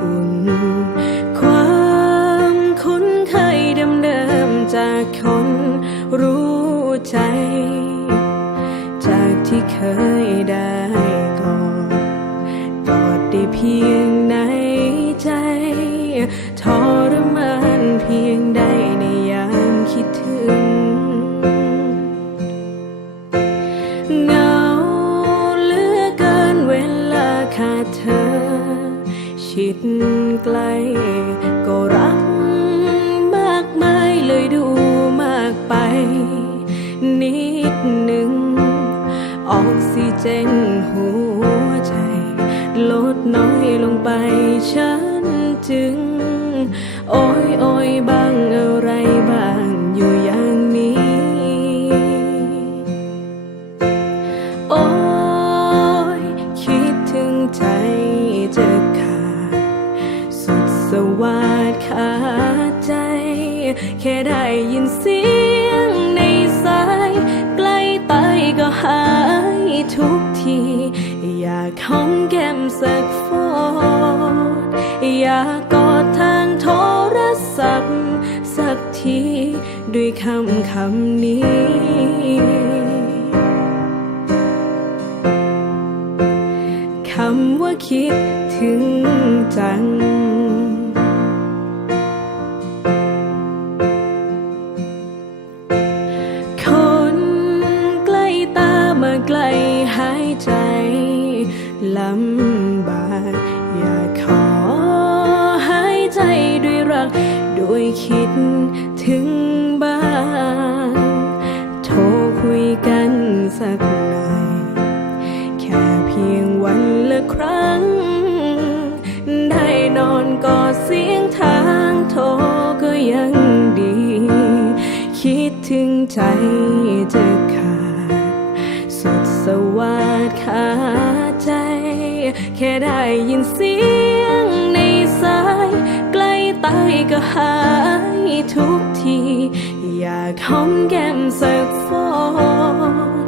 อุ่น ความคุ้นเคยเดิมๆจากคนรู้ใจ จากที่เคยได้กอดกอดได้เพียงในใจ ทรมานเพียงใด ชิดไกลก็รักมากมายเลยดูมากไป นิดหนึ่ง ออกซิเจนหัวใจ ลดน้อยลงไปฉันจึง โอ้ยโอ้ยบ้างอะไรบ้างอยู่อย่างนี้ โอ้ยคิดถึงใจจ แค่ได้ยินเสียงในสาย ใกล้ตายก็หายทุกที อยากหอมแก้มสักฟอดอยากกอดทางโทรศัพท์ สักที ด้วยคำคำนี้ หายใจลำบากอยากขอหายใจด้วยรักด้วยคิดถึงบ้างโทรคุยกันสักหน่อยแค่เพียงวันละครั้ง ได้นอนกอดเสียงทางโทรก็ยังดี คิดถึงใจจะ สุดสวาดขาใจ แค่ได้ยินเสียงในสาย ใกล้ตายก็หายทุกที อยากหอมแก้มสักฟอด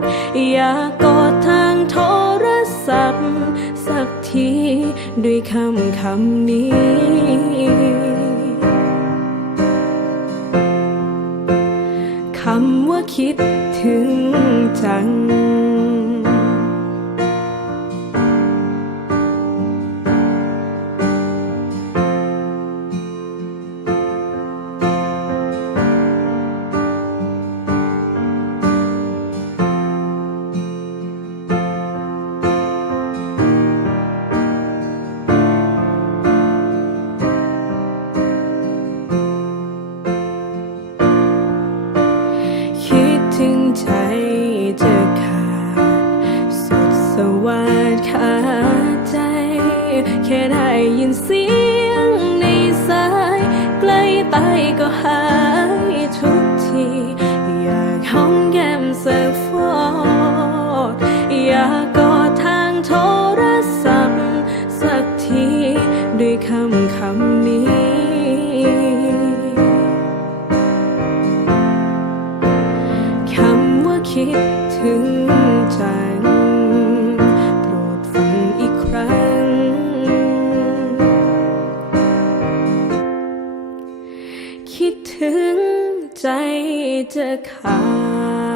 อยากกอดทางโทรศัพท์ สักที ด้วยคำคำนี้คำว่าคิดถึงจัง สุดสวาดขาดใจ แค่ได้ยินเสียงในสาย ใกล้ตายก็หายทุกที อยากหอมแก้มสักฟอดอยากกอดทางโทรศัพท์ สักที ด้วยคำคำนี้คำว่าคิดถึงใจ ขา